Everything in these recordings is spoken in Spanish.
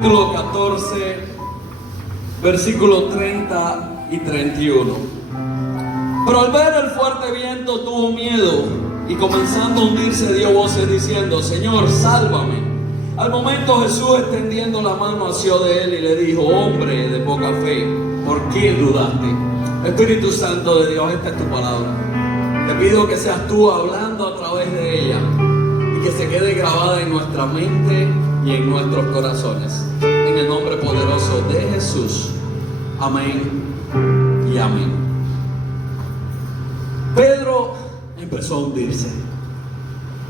Capítulo 14, versículos 30 y 31. Pero al ver el fuerte viento tuvo miedo y comenzando a hundirse dio voces diciendo: Señor, sálvame. Al momento Jesús, extendiendo la mano, asió de él y le dijo: hombre de poca fe, ¿por qué dudaste? Espíritu Santo de Dios, esta es tu palabra. Te pido que seas tú hablando a través de ella y que se quede grabada en nuestra mente y en nuestros corazones. En el nombre poderoso de Jesús. Amén y amén. Pedro empezó a hundirse.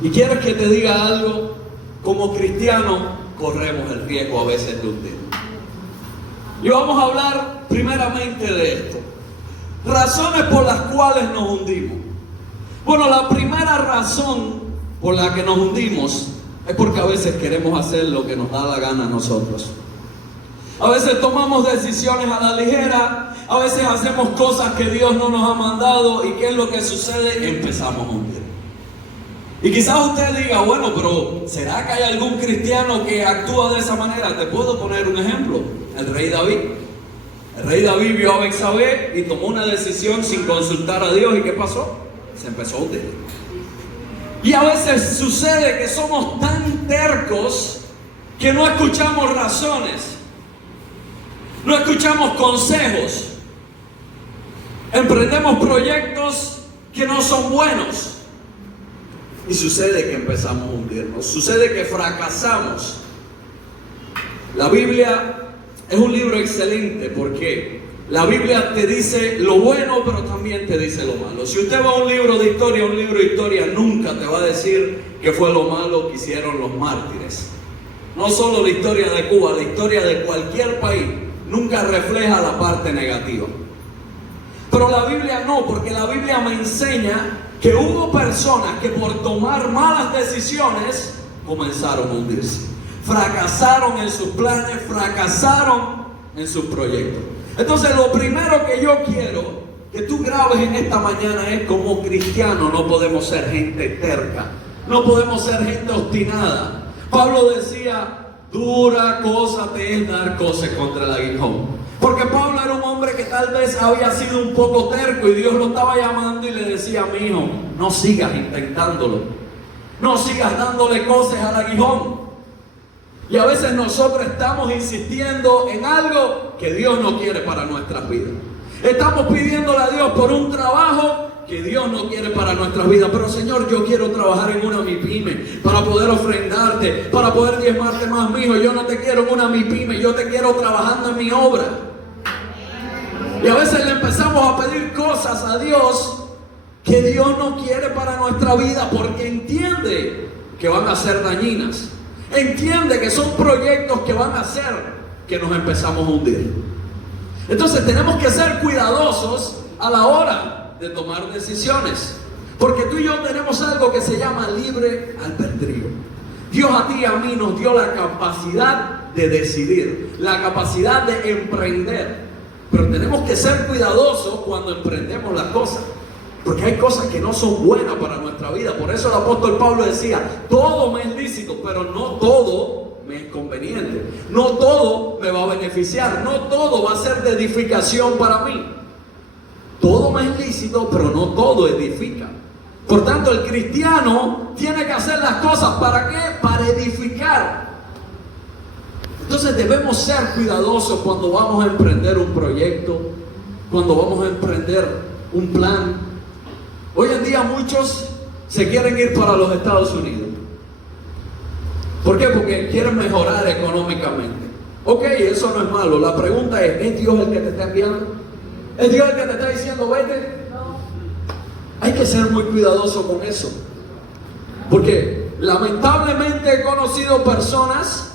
Y quiero que te diga algo: como cristianos corremos el riesgo a veces de hundir. Y vamos a hablar primeramente de esto. Razones por las cuales nos hundimos. Bueno, la primera razón por la que nos hundimos es porque a veces queremos hacer lo que nos da la gana a nosotros. A veces tomamos decisiones a la ligera, a veces hacemos cosas que Dios no nos ha mandado, y ¿qué es lo que sucede? Empezamos a hundir. Y quizás usted diga: bueno, pero ¿será que hay algún cristiano que actúa de esa manera? Te puedo poner un ejemplo: el rey David. El rey David vio a Betsabé y tomó una decisión sin consultar a Dios, ¿y qué pasó? Se empezó a hundir. Y a veces sucede que somos tan tercos que no escuchamos razones, no escuchamos consejos, emprendemos proyectos que no son buenos y sucede que empezamos a hundirnos, sucede que fracasamos. La Biblia es un libro excelente porque la Biblia te dice lo bueno, pero también te dice lo malo. Si usted va a un libro de historia nunca te va a decir que fue lo malo que hicieron los mártires. No solo la historia de Cuba, la historia de cualquier país nunca refleja la parte negativa. Pero la Biblia no, porque la Biblia me enseña que hubo personas que por tomar malas decisiones comenzaron a hundirse. Fracasaron en sus planes, fracasaron en sus proyectos. Entonces, lo primero que yo quiero que tú grabes en esta mañana es: como cristianos no podemos ser gente terca, no podemos ser gente obstinada. Pablo decía: dura cosa te es dar cosas contra el aguijón. Porque Pablo era un hombre que tal vez había sido un poco terco y Dios lo estaba llamando y le decía: mi hijo, no sigas intentándolo, no sigas dándole cosas al aguijón. Y a veces nosotros estamos insistiendo en algo que Dios no quiere para nuestras vidas. Estamos pidiéndole a Dios por un trabajo que Dios no quiere para nuestras vidas. Pero Señor, yo quiero trabajar en una MIPYME para poder ofrendarte, para poder diezmarte más, mi hijo. Yo no te quiero en una MIPYME, yo te quiero trabajando en mi obra. Y a veces le empezamos a pedir cosas a Dios que Dios no quiere para nuestra vida, porque entiende que van a ser dañinas. Entiende que son proyectos que van a hacer que nos empezamos a hundir. Entonces tenemos que ser cuidadosos a la hora de tomar decisiones, porque tú y yo tenemos algo que se llama libre albedrío. Dios a ti y a mí nos dio la capacidad de decidir, la capacidad de emprender. Pero tenemos que ser cuidadosos cuando emprendemos las cosas, porque hay cosas que no son buenas para nuestra vida. Por eso el apóstol Pablo decía: todo me es lícito, pero no todo me es conveniente. No todo me va a beneficiar, no todo va a ser de edificación para mí. Todo me es lícito, pero no todo edifica. Por tanto, el cristiano tiene que hacer las cosas, ¿para qué? Para edificar. Entonces debemos ser cuidadosos cuando vamos a emprender un proyecto, cuando vamos a emprender un plan. Hoy en día muchos se quieren ir para los Estados Unidos. ¿Por qué? Porque quieren mejorar económicamente. Ok, eso no es malo. La pregunta ¿es Dios el que te está enviando? ¿Es Dios el que te está diciendo vete? No. Hay que ser muy cuidadoso con eso. Porque lamentablemente he conocido personas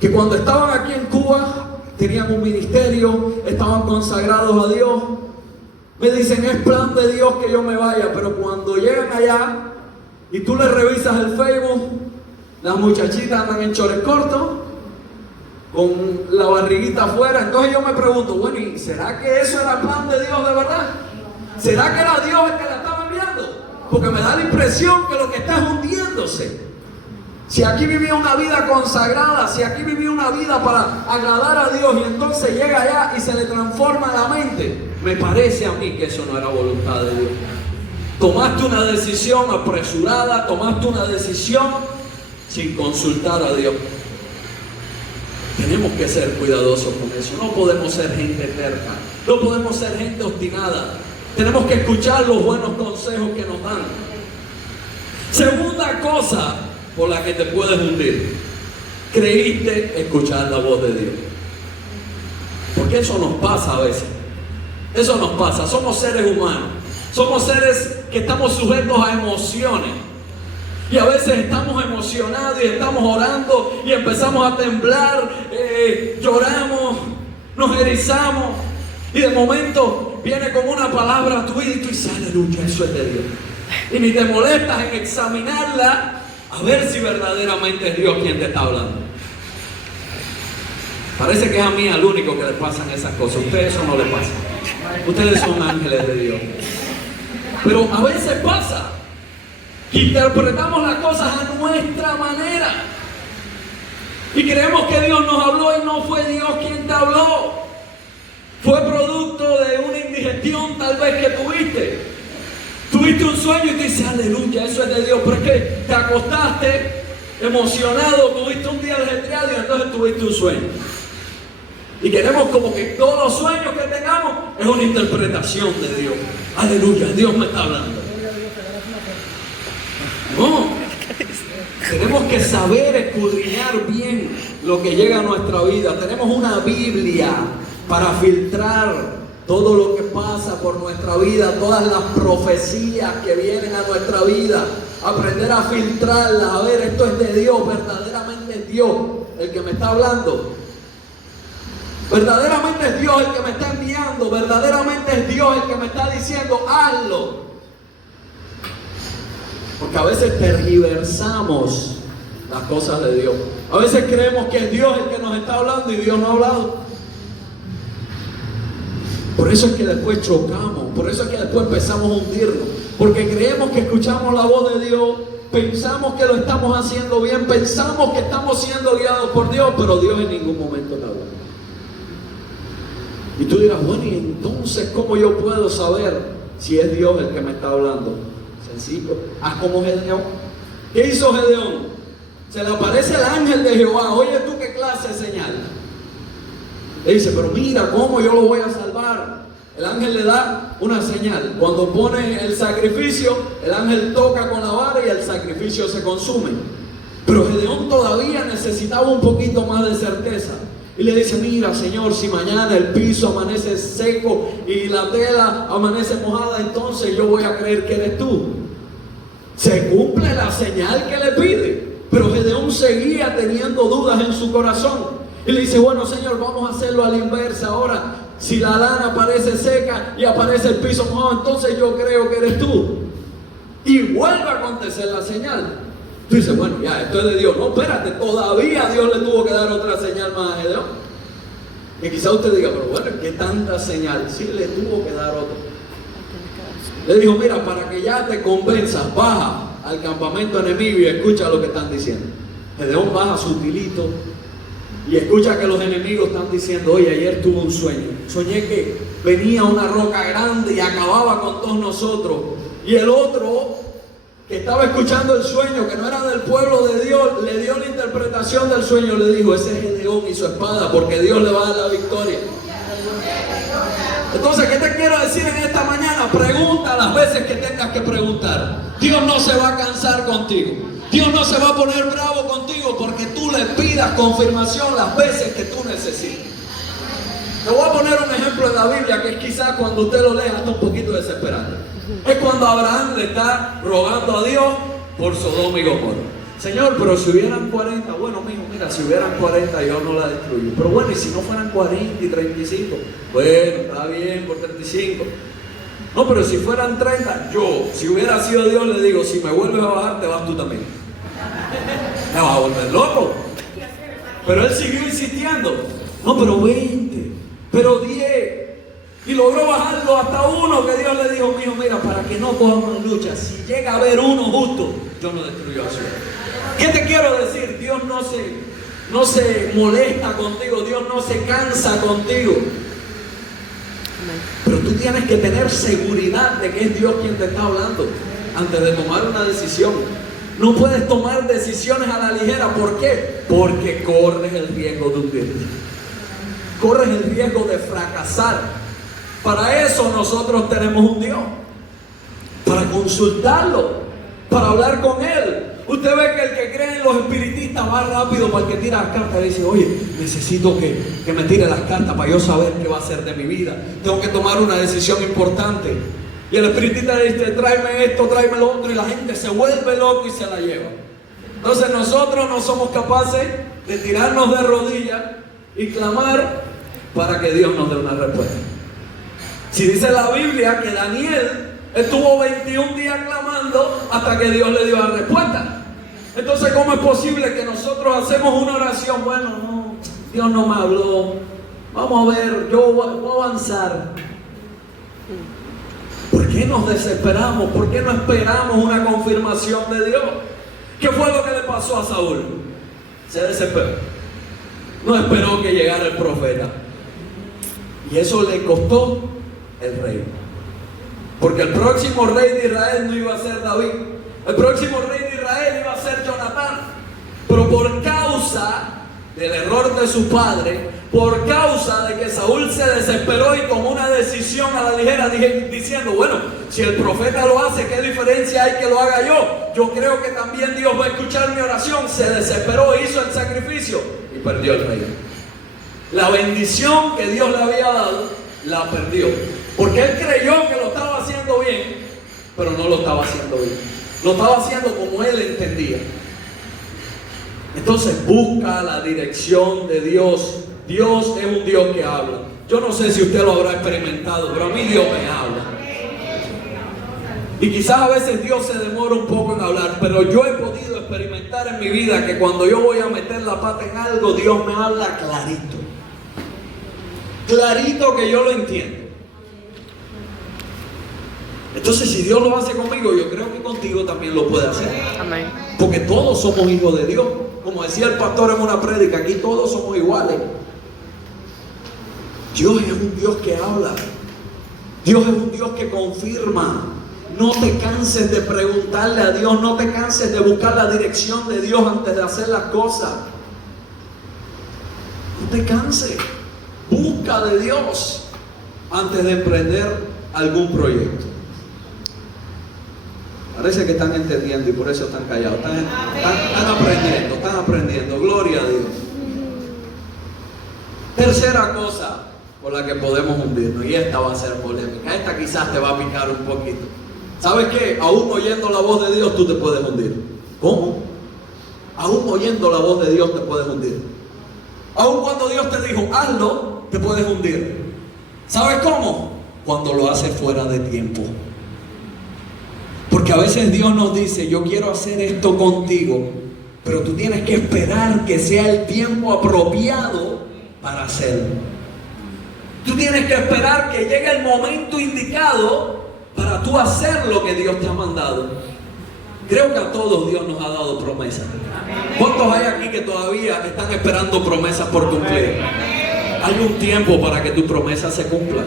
que cuando estaban aquí en Cuba tenían un ministerio, estaban consagrados a Dios. Me dicen: es plan de Dios que yo me vaya. Pero cuando llegan allá y tú le revisas el Facebook, las muchachitas andan en chores cortos, con la barriguita afuera. Entonces yo me pregunto: bueno, ¿y será que eso era plan de Dios de verdad? ¿Será que era Dios el que la estaba enviando? Porque me da la impresión que lo que está es hundiéndose. Si aquí vivía una vida consagrada, si aquí vivía una vida para agradar a Dios y entonces llega allá y se le transforma la mente, me parece a mí que eso no era voluntad de Dios. Tomaste una decisión apresurada, tomaste una decisión sin consultar a Dios. Tenemos que ser cuidadosos con eso. No podemos ser gente terca, no podemos ser gente obstinada. Tenemos que escuchar los buenos consejos que nos dan. Segunda cosa por la que te puedes hundir: creíste escuchar la voz de Dios. Porque eso nos pasa a veces. Eso nos pasa. Somos seres humanos. Somos seres que estamos sujetos a emociones. Y a veces estamos emocionados y estamos orando y empezamos a temblar, lloramos, nos erizamos. Y de momento viene como una palabra a tu oído y tú dices: aleluya, eso es de Dios. Y ni te molestas en examinarla a ver si verdaderamente es Dios quien te está hablando. Parece que es a mí al único que le pasan esas cosas. A ustedes eso no les pasa. Ustedes son ángeles de Dios. Pero a veces pasa que interpretamos las cosas a nuestra manera y creemos que Dios nos habló y no fue Dios quien te habló. Fue producto de una indigestión tal vez que tuviste. Tuviste un sueño y te dices: aleluya, eso es de Dios. Pero es que te acostaste emocionado, tuviste un día ajetreado y entonces tuviste un sueño. Y queremos como que todos los sueños que tengamos es una interpretación de Dios. Aleluya, Dios me está hablando. No, tenemos que saber escudriñar bien lo que llega a nuestra vida. Tenemos una Biblia para filtrar todo lo que pasa por nuestra vida, todas las profecías que vienen a nuestra vida. Aprender a filtrarlas, a ver, esto es de Dios, verdaderamente es Dios el que me está hablando. Verdaderamente es Dios el que me está enviando, verdaderamente es Dios el que me está diciendo: hazlo. Porque a veces tergiversamos las cosas de Dios. A veces creemos que es Dios el que nos está hablando y Dios no ha hablado. Por eso es que después chocamos, por eso es que después empezamos a hundirnos. Porque creemos que escuchamos la voz de Dios, pensamos que lo estamos haciendo bien, pensamos que estamos siendo guiados por Dios, pero Dios en ningún momento te habla. Y tú dirás: bueno, ¿y entonces cómo yo puedo saber si es Dios el que me está hablando? Sencillo, haz como Gedeón. ¿Qué hizo Gedeón? Se le aparece el ángel de Jehová. Oye, ¿tú qué clase de señal? Le dice: pero mira, ¿cómo yo lo voy a salvar? El ángel le da una señal. Cuando pone el sacrificio, el ángel toca con la vara y el sacrificio se consume. Pero Gedeón todavía necesitaba un poquito más de certeza. Y le dice: mira, Señor, si mañana el piso amanece seco y la tela amanece mojada, entonces yo voy a creer que eres tú. Se cumple la señal que le pide, pero Gedeón seguía teniendo dudas en su corazón. Y le dice: bueno, Señor, vamos a hacerlo a la inversa. Ahora, si la lana aparece seca y aparece el piso mojado, entonces yo creo que eres tú. Y vuelve a acontecer la señal. Tú dices: bueno, ya, esto es de Dios. No, espérate, todavía Dios le tuvo que dar otra señal más a Gedeón. Y quizá usted diga: pero bueno, ¿qué tanta señal? Sí, le tuvo que dar otra. Le dijo: mira, para que ya te convenzas, baja al campamento enemigo y escucha lo que están diciendo. Gedeón baja sutilito y escucha que los enemigos están diciendo: oye, ayer tuve un sueño. Soñé que venía una roca grande y acababa con todos nosotros. Y el otro, que estaba escuchando el sueño, que no era del pueblo de Dios, le dio la interpretación del sueño. Le dijo: ese es Gedeón y su espada, porque Dios le va a dar la victoria. Entonces, ¿qué te quiero decir en esta mañana? Pregunta las veces que tengas que preguntar. Dios no se va a cansar contigo. Dios no se va a poner bravo contigo porque tú le pidas confirmación las veces que tú necesites. Te voy a poner un ejemplo en la Biblia que quizás cuando usted lo lea está un poquito desesperante. Es cuando Abraham le está rogando a Dios por Sodoma y Gomorra. Señor, pero si hubieran 40, bueno, mijo, mira, si hubieran 40 yo no la destruyo. Pero bueno, y si no fueran 40 y 35, bueno, está bien por 35. No, pero si fueran 30, yo, si hubiera sido Dios, le digo: si me vuelves a bajar, te vas tú también. Me vas a volver loco. Pero él siguió insistiendo. No, pero 20, pero 10. Y logró bajarlo hasta uno que Dios le dijo, mijo, mira, para que no cojamos lucha, si llega a haber uno justo, yo no destruyo a su hijo. ¿Qué te quiero decir? Dios no se molesta contigo, Dios no se cansa contigo. Pero tú tienes que tener seguridad de que es Dios quien te está hablando antes de tomar una decisión. No puedes tomar decisiones a la ligera. ¿Por qué? Porque corres el riesgo de hundirte. Corres el riesgo de fracasar. Para eso nosotros tenemos un Dios. Para consultarlo, para hablar con Él. Usted ve que el que cree en los espiritistas va rápido para el que tira las cartas y dice, oye, necesito que me tire las cartas para yo saber qué va a hacer de mi vida. Tengo que tomar una decisión importante. Y el espiritista dice, tráeme esto, tráeme lo otro, y la gente se vuelve loco y se la lleva. Entonces nosotros no somos capaces de tirarnos de rodillas y clamar para que Dios nos dé una respuesta. Si dice la Biblia que Daniel estuvo 21 días clamando hasta que Dios le dio la respuesta. Entonces, ¿cómo es posible que nosotros hacemos una oración? Bueno, no, Dios no me habló. Vamos a ver, yo voy a avanzar. ¿Por qué nos desesperamos? ¿Por qué no esperamos una confirmación de Dios? ¿Qué fue lo que le pasó a Saúl? Se desesperó. No esperó que llegara el profeta. Y eso le costó el reino. Porque el próximo rey de Israel no iba a ser David. El próximo rey de Israel iba a ser Jonatán. Pero por causa del error de su padre, por causa de que Saúl se desesperó y tomó una decisión a la ligera diciendo, bueno, si el profeta lo hace, ¿qué diferencia hay que lo haga yo? Yo creo que también Dios va a escuchar mi oración. Se desesperó, hizo el sacrificio y perdió el reino. La bendición que Dios le había dado, la perdió. Porque él creyó que lo estaba haciendo bien, pero no lo estaba haciendo bien. Lo estaba haciendo como él entendía. Entonces busca la dirección de Dios. Dios es un Dios que habla. Yo no sé si usted lo habrá experimentado, pero a mí Dios me habla. Y quizás a veces Dios se demora un poco en hablar, pero yo he podido experimentar en mi vida que cuando yo voy a meter la pata en algo, Dios me habla clarito. Clarito que yo lo entiendo. Entonces, si Dios lo hace conmigo, yo creo que contigo también lo puede hacer. Amén. Porque todos somos hijos de Dios. Como decía el pastor en una prédica, aquí todos somos iguales. Dios es un Dios que habla. Dios es un Dios que confirma. No te canses de preguntarle a Dios, no te canses de buscar la dirección de Dios antes de hacer las cosas. No te canses. Busca de Dios antes de emprender algún proyecto. Parece que están entendiendo y por eso están callados. Están aprendiendo. Gloria a Dios. Tercera cosa por la que podemos hundirnos, y esta va a ser polémica. Esta quizás te va a picar un poquito. ¿Sabes qué? Aún oyendo la voz de Dios tú te puedes hundir. ¿Cómo? Aún oyendo la voz de Dios te puedes hundir. Aún cuando Dios te dijo, hazlo, te puedes hundir. ¿Sabes cómo? Cuando lo haces fuera de tiempo. Porque a veces Dios nos dice, yo quiero hacer esto contigo, pero tú tienes que esperar que sea el tiempo apropiado para hacerlo. Tú tienes que esperar que llegue el momento indicado para tú hacer lo que Dios te ha mandado. Creo que a todos Dios nos ha dado promesas. ¿Cuántos hay aquí que todavía están esperando promesas por cumplir? Hay un tiempo para que tu promesa se cumpla.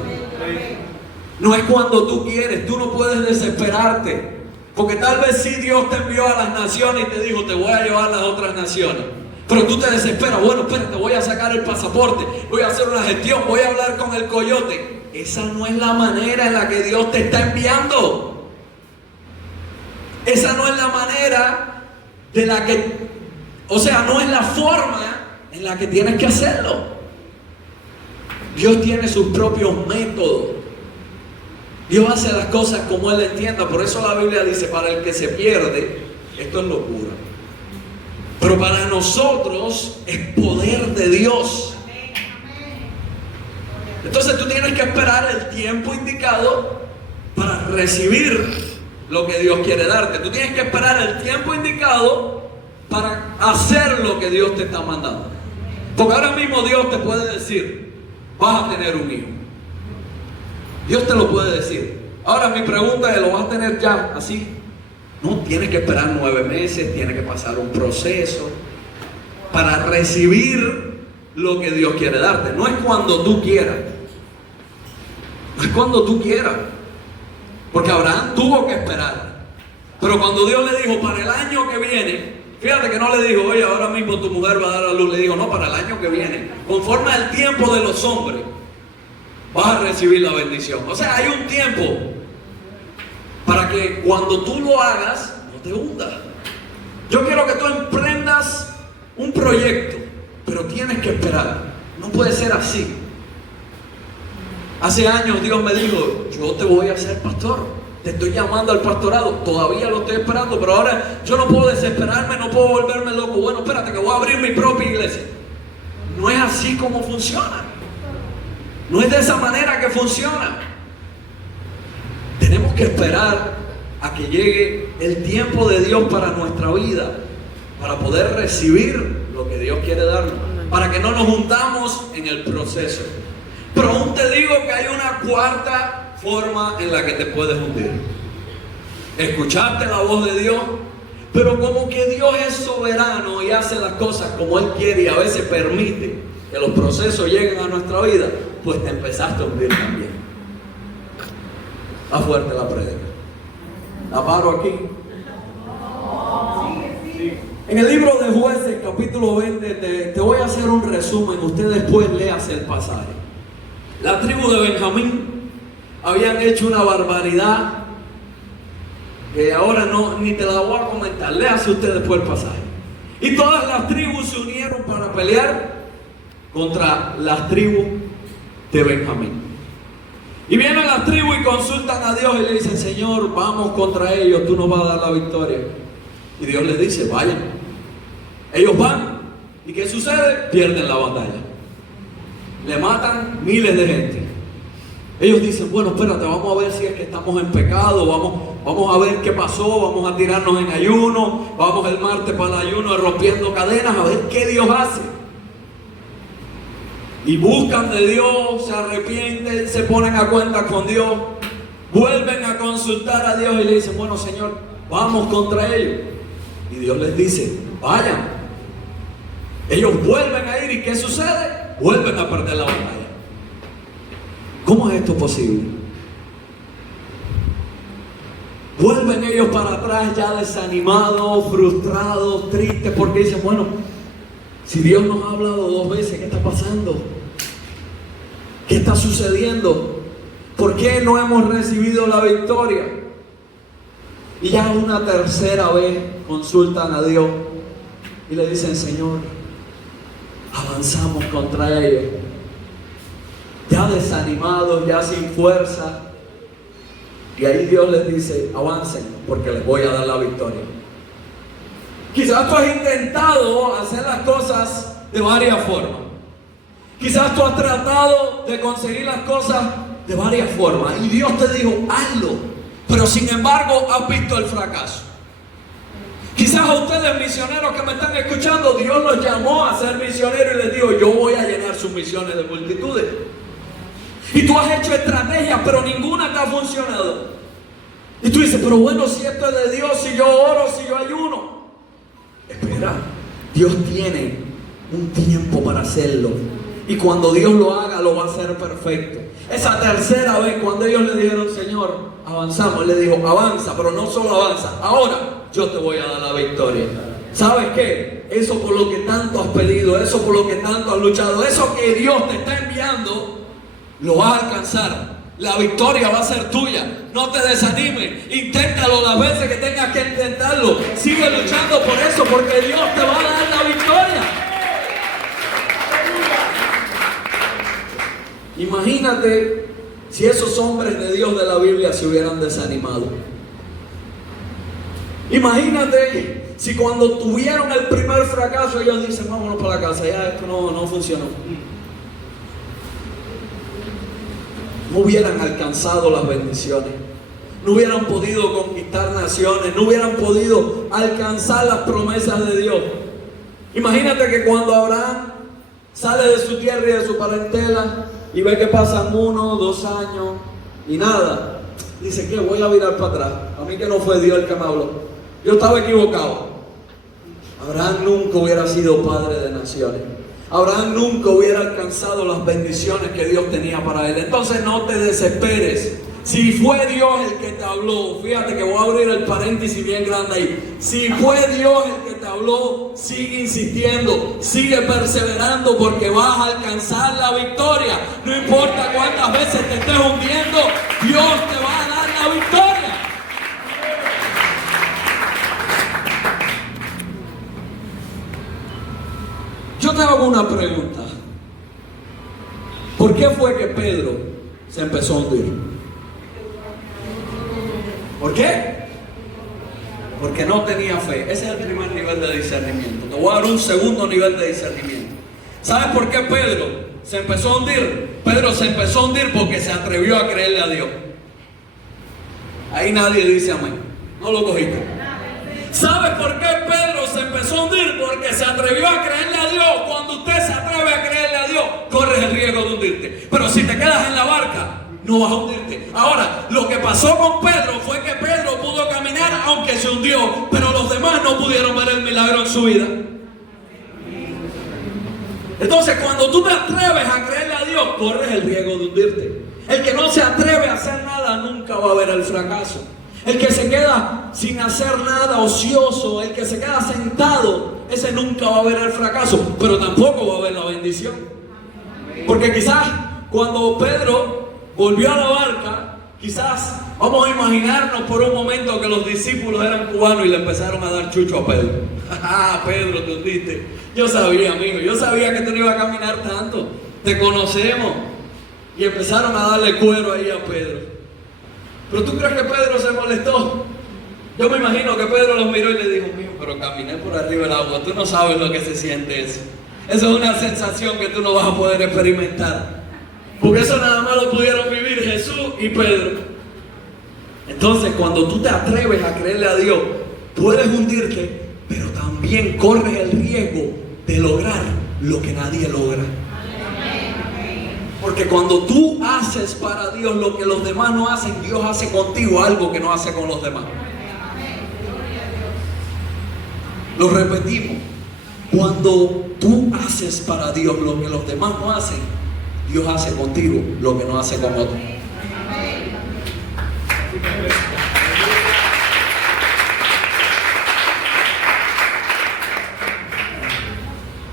No es cuando tú quieres, tú no puedes desesperarte. Porque tal vez sí Dios te envió a las naciones y te dijo, te voy a llevar a las otras naciones. Pero tú te desesperas, bueno, espérate, voy a sacar el pasaporte, voy a hacer una gestión, voy a hablar con el coyote. Esa no es la manera en la que Dios te está enviando. Esa no es la manera de la que, o sea, no es la forma en la que tienes que hacerlo. Dios tiene sus propios métodos. Dios hace las cosas como Él entienda. Por eso la Biblia dice, para el que se pierde, esto es locura. Pero para nosotros es poder de Dios. Entonces tú tienes que esperar el tiempo indicado para recibir lo que Dios quiere darte. Tú tienes que esperar el tiempo indicado para hacer lo que Dios te está mandando. Porque ahora mismo Dios te puede decir, vas a tener un hijo. Dios te lo puede decir. Ahora mi pregunta es, ¿lo vas a tener ya así? No, tienes que esperar 9 meses, tienes que pasar un proceso para recibir lo que Dios quiere darte. No es cuando tú quieras. No es cuando tú quieras. Porque Abraham tuvo que esperar. Pero cuando Dios le dijo, para el año que viene, fíjate que no le dijo, oye, ahora mismo tu mujer va a dar a luz. Le dijo, no, para el año que viene. Conforme al tiempo de los hombres, vas a recibir la bendición. O sea, hay un tiempo para que cuando tú lo hagas, no te hundas. Yo quiero que tú emprendas un proyecto, pero tienes que esperar. No puede ser así. Hace años Dios me dijo, yo te voy a hacer pastor. Te estoy llamando al pastorado. Todavía lo estoy esperando, pero ahora yo no puedo desesperarme, no puedo volverme loco. Bueno, espérate que voy a abrir mi propia iglesia. No es así como funciona. No es de esa manera que funciona. Tenemos que esperar a que llegue el tiempo de Dios para nuestra vida, para poder recibir lo que Dios quiere darnos, para que no nos juntamos en el proceso. Pero aún te digo que hay una cuarta forma en la que te puedes hundir. Escuchaste la voz de Dios, pero como que Dios es soberano y hace las cosas como Él quiere y a veces permite que los procesos lleguen a nuestra vida, pues te empezaste a hundir también. Está fuerte la prédica. ¿La paro aquí? En el libro de Jueces, capítulo 20, te voy a hacer un resumen. Usted después léase el pasaje. La tribu de Benjamín habían hecho una barbaridad que ahora ni te la voy a comentar. Léase usted después el pasaje. Y todas las tribus se unieron para pelear contra las tribus de Benjamín. Y vienen las tribus y consultan a Dios y le dicen, Señor, vamos contra ellos, tú nos vas a dar la victoria. Y Dios les dice, vayan. Ellos van. ¿Y qué sucede? Pierden la batalla. Le matan miles de gente. Ellos dicen, bueno, espérate, vamos a ver si es que estamos en pecado, vamos a ver qué pasó, vamos a tirarnos en ayuno, vamos el martes para el ayuno rompiendo cadenas, a ver qué Dios hace. Y buscan de Dios, se arrepienten, se ponen a cuenta con Dios, vuelven a consultar a Dios y le dicen, bueno, Señor, vamos contra ellos. Y Dios les dice, vayan. Ellos vuelven a ir y ¿qué sucede? Vuelven a perder la batalla. ¿Cómo es esto posible? Vuelven ellos para atrás ya desanimados, frustrados, tristes, porque dicen, bueno, si Dios nos ha hablado 2 veces, ¿qué está pasando? ¿Qué está sucediendo? ¿Por qué no hemos recibido la victoria? Y ya una tercera vez consultan a Dios y le dicen, Señor, avanzamos contra ellos. Ya desanimados, ya sin fuerza. Y ahí Dios les dice, avancen porque les voy a dar la victoria. Quizás tú has intentado hacer las cosas de varias formas. Quizás tú has tratado de conseguir las cosas de varias formas. Y Dios te dijo, hazlo. Pero sin embargo, has visto el fracaso. Quizás a ustedes misioneros que me están escuchando, Dios los llamó a ser misioneros y les dijo, yo voy a llenar sus misiones de multitudes. Y tú has hecho estrategias, pero ninguna te ha funcionado. Y tú dices, pero bueno, si esto es de Dios, si yo oro, si yo ayuno. Espera, Dios tiene un tiempo para hacerlo. Y cuando Dios lo haga, lo va a hacer perfecto. Esa tercera vez, cuando ellos le dijeron, Señor, avanzamos, Él le dijo, avanza, pero no solo avanza. Ahora yo te voy a dar la victoria. ¿Sabes qué? Eso por lo que tanto has pedido, eso por lo que tanto has luchado, eso que Dios te está enviando, lo vas a alcanzar. La victoria va a ser tuya. No te desanimes. Inténtalo las veces que tengas que intentarlo. Sigue luchando por eso, porque Dios te va a dar la victoria. Imagínate si esos hombres de Dios de la Biblia se hubieran desanimado. Imagínate si cuando tuvieron el primer fracaso ellos dicen, vámonos para la casa, ya esto no funcionó. No hubieran alcanzado las bendiciones, no hubieran podido conquistar naciones, no hubieran podido alcanzar las promesas de Dios. Imagínate que cuando Abraham sale de su tierra y de su parentela y ve que pasan 1 o 2 años y nada. Dice que voy a virar para atrás. A mí que no fue Dios el que me habló. Yo estaba equivocado. Abraham nunca hubiera sido padre de naciones. Abraham nunca hubiera alcanzado las bendiciones que Dios tenía para él. Entonces no te desesperes. Si fue Dios el que te habló, fíjate que voy a abrir el paréntesis bien grande ahí. Si fue Dios el que te habló, sigue insistiendo, sigue perseverando, porque vas a alcanzar la victoria. No importa cuántas veces te estés hundiendo, Dios te va a dar la victoria. Yo te hago una pregunta. ¿Por qué fue que Pedro se empezó a hundir? ¿Por qué? Porque no tenía fe. Ese es el primer nivel de discernimiento. Te voy a dar un segundo nivel de discernimiento. ¿Sabes por qué Pedro se empezó a hundir? Pedro se empezó a hundir porque se atrevió a creerle a Dios. Ahí nadie dice amén. No lo cogiste. ¿Sabes por qué Pedro se empezó a hundir? Porque se atrevió a creerle a Dios. Cuando usted se atreve a creerle a Dios, corres el riesgo de hundirte. Pero si te quedas en la barca, no vas a hundirte. Ahora, lo que pasó con Pedro fue que Pedro pudo caminar aunque se hundió, pero los demás no pudieron ver el milagro en su vida. Entonces, cuando tú te atreves a creerle a Dios, corres el riesgo de hundirte. El que no se atreve a hacer nada nunca va a ver el fracaso. El que se queda sin hacer nada, ocioso, el que se queda sentado, ese nunca va a ver el fracaso, pero tampoco va a ver la bendición. Porque quizás cuando Pedro volvió a la barca, quizás vamos a imaginarnos por un momento que los discípulos eran cubanos y le empezaron a dar chucho a Pedro. Ah, Pedro, te hundiste. Yo sabía, amigo, yo sabía que tú no ibas a caminar tanto. Te conocemos. Y empezaron a darle cuero ahí a Pedro. ¿Pero tú crees que Pedro se molestó? Yo me imagino que Pedro los miró y le dijo, mío, pero caminé por arriba del agua. Tú no sabes lo que se siente eso. Eso es una sensación que tú no vas a poder experimentar. Porque eso nada más lo pudieron vivir Jesús y Pedro. Entonces, cuando tú te atreves a creerle a Dios, puedes hundirte, pero también corres el riesgo de lograr lo que nadie logra. Porque cuando tú haces para Dios lo que los demás no hacen, Dios hace contigo algo que no hace con los demás. Lo repetimos. Cuando tú haces para Dios lo que los demás no hacen, Dios hace contigo lo que no hace con otros.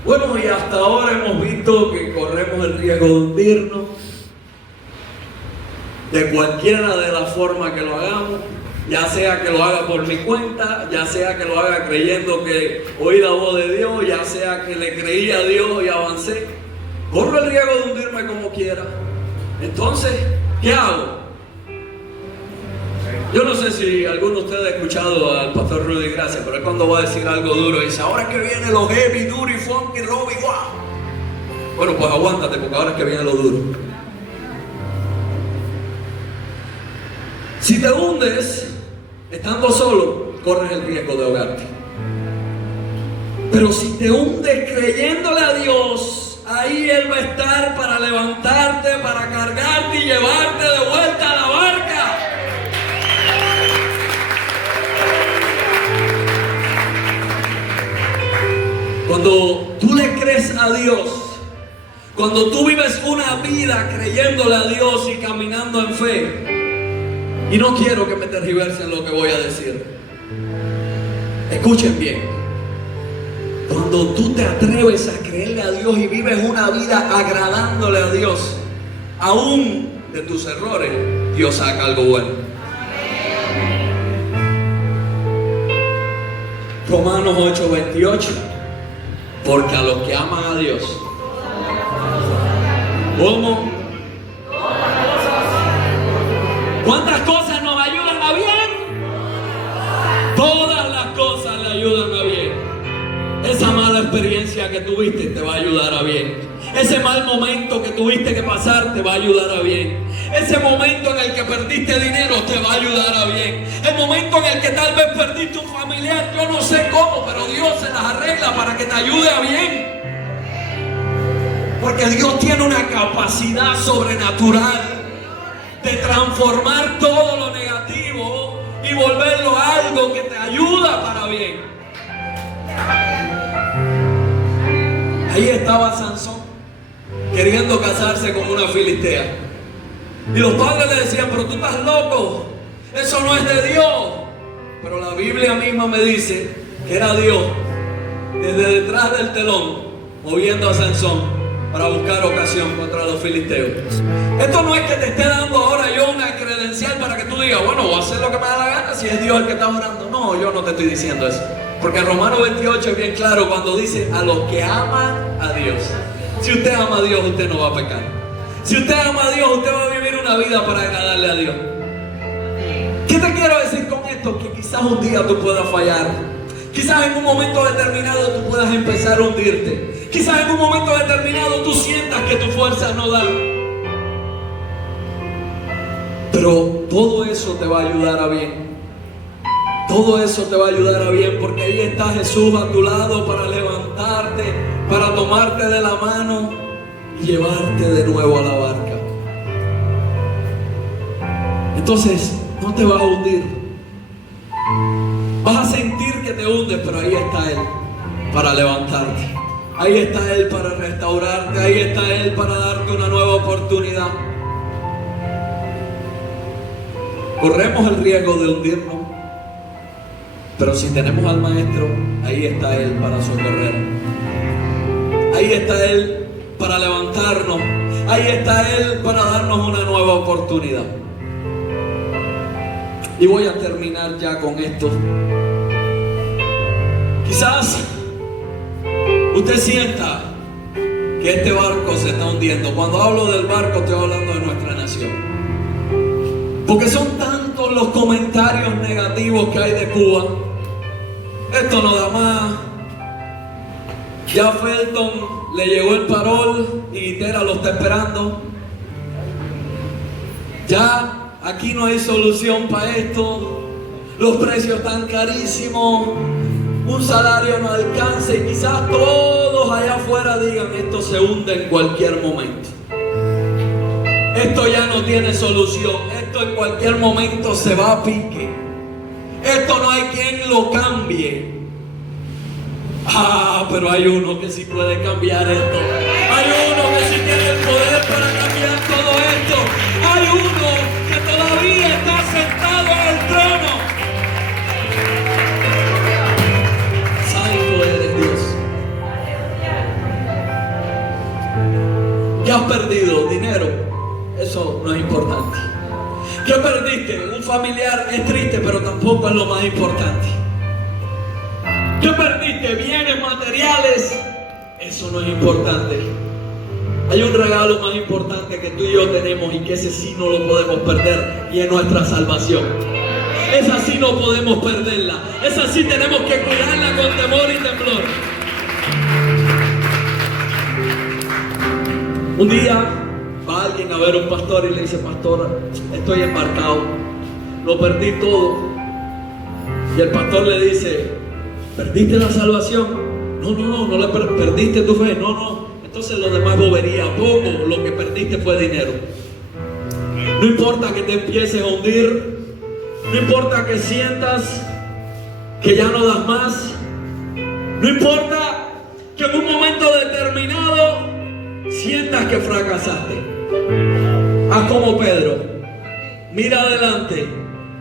Bueno, y hasta ahora hemos visto que corremos el riesgo de hundirnos de cualquiera de las formas que lo hagamos, ya sea que lo haga por mi cuenta, ya sea que lo haga creyendo que oí la voz de Dios, ya sea que le creí a Dios y avancé. Corro el riesgo de hundirme como quiera. Entonces, ¿qué hago? Yo no sé si alguno de ustedes ha escuchado al pastor Rudy Gracia, pero él cuando va a decir algo duro dice, ahora es que viene lo heavy, duro y funky, rock y guau. Bueno, pues aguántate porque ahora es que viene lo duro. Si te hundes estando solo, corres el riesgo de ahogarte. Pero si te hundes creyéndole a Dios, ahí Él va a estar para levantarte, para cargarte y llevarte de vuelta a la barca. Cuando tú le crees a Dios, cuando tú vives una vida creyéndole a Dios y caminando en fe, y no quiero que me tergiversen lo que voy a decir, escuchen bien, cuando tú te atreves a creerle a Dios y vives una vida agradándole a Dios, aún de tus errores, Dios saca algo bueno. Romanos 8:28. Porque a los que aman a Dios, ¿cómo? ¿Cuántas cosas nos ayudan a bien? Todas las cosas le ayudan a bien. Esa mala experiencia que tuviste te va a ayudar a bien. Ese mal momento que tuviste que pasar te va a ayudar a bien. Ese momento en el que perdiste dinero te va a ayudar a bien. El momento en el que tal vez perdiste un familiar, yo no sé cómo, pero Dios se las arregla para que te ayude a bien. Porque Dios tiene una capacidad sobrenatural de transformar todo lo negativo y volverlo algo que te ayuda para bien. Ahí estaba Sansón, queriendo casarse con una filistea. Y los padres le decían, pero tú estás loco, eso no es de Dios. Pero la Biblia misma me dice que era Dios, desde detrás del telón, moviendo a Sansón para buscar ocasión contra los filisteos. Esto no es que te esté dando ahora yo una credencial para que tú digas, bueno, voy a hacer lo que me da la gana si es Dios el que está orando. No, yo no te estoy diciendo eso. Porque Romanos 28 es bien claro cuando dice a los que aman a Dios. Si usted ama a Dios, usted no va a pecar. Si usted ama a Dios, usted va a vivir una vida para agradarle a Dios. ¿Qué te quiero decir con esto? Que quizás un día tú puedas fallar. Quizás en un momento determinado tú puedas empezar a hundirte. Quizás en un momento determinado tú sientas que tus fuerzas no dan. Pero todo eso te va a ayudar a bien. Todo eso te va a ayudar a bien, porque ahí está Jesús a tu lado para levantarte, para tomarte de la mano y llevarte de nuevo a la barca. Entonces, no te vas a hundir. Vas a sentir que te hundes, pero ahí está Él para levantarte. Ahí está Él para restaurarte. Ahí está Él para darte una nueva oportunidad. Corremos el riesgo de hundirnos, pero si tenemos al Maestro, ahí está Él para socorrer. Ahí está Él para levantarnos. Ahí está Él para darnos una nueva oportunidad. Y voy a terminar ya con esto. Quizás usted sienta que este barco se está hundiendo. Cuando hablo del barco, estoy hablando de nuestra nación. Porque son tantos los comentarios negativos que hay de Cuba. Esto no da más. Ya Felton le llegó el parol y Guitera lo está esperando. Ya aquí no hay solución para esto. Los precios están carísimos. Un salario no alcanza y quizás todos allá afuera digan esto se hunde en cualquier momento. Esto ya no tiene solución. Esto en cualquier momento se va a pique. Esto no hay quien lo cambie. Pero hay uno que sí puede cambiar esto. Hay uno que sí tiene el poder para cambiar todo esto. Hay uno que todavía está sentado en el trono. Santo eres Dios. ¿Qué has perdido? Dinero. Eso no es importante. ¿Qué perdiste? Un familiar es triste, pero tampoco es lo más importante. ¿Qué perdiste? Bienes materiales. Eso no es importante. Hay un regalo más importante que tú y yo tenemos y que ese sí no lo podemos perder, y es nuestra salvación. Esa sí no podemos perderla. Esa sí tenemos que cuidarla con temor y temblor. Un día va alguien a ver a un pastor y le dice: pastor, estoy embarcado, lo perdí todo. Y el pastor le dice: ¿perdiste la salvación? No la perdiste tu fe. No. Entonces lo demás bobería. Poco, lo que perdiste fue dinero. No importa que te empieces a hundir, no importa que sientas que ya no das más, no importa que en un momento determinado sientas que fracasaste. Haz como Pedro, mira adelante,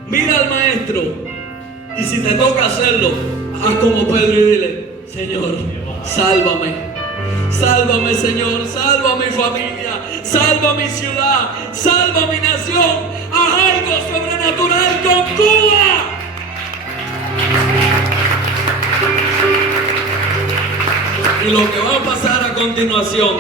mira al Maestro, y si te toca hacerlo, haz como Pedro y dile: Señor, sálvame. Sálvame, Señor, salva a mi familia, salva a mi ciudad, salva a mi nación. Haz algo sobrenatural con Cuba. Y lo que va a pasar a continuación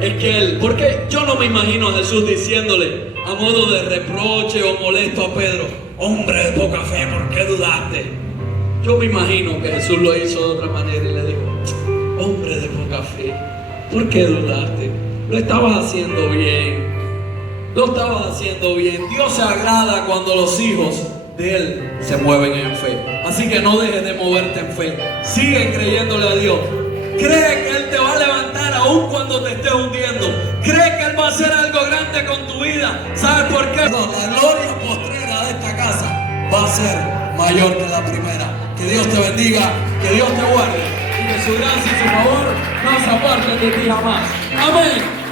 es que Él, porque yo no me imagino a Jesús diciéndole a modo de reproche o molesto a Pedro: hombre de poca fe, ¿por qué dudaste? Yo me imagino que Jesús lo hizo de otra manera y le dijo: hombre de poca fe, ¿por qué dudaste? Lo estabas haciendo bien. Lo estabas haciendo bien. Dios se agrada cuando los hijos de Él se mueven en fe. Así que no dejes de moverte en fe. Sigue creyéndole a Dios. Cree que Él te va a levantar aún cuando te estés hundiendo. Cree que Él va a hacer algo grande grande con tu vida. ¿Sabes por qué? No, la gloria postrera de esta casa va a ser mayor que la primera. Que Dios te bendiga, que Dios te guarde y que su gracia y su favor no se aparten de ti jamás. Amén.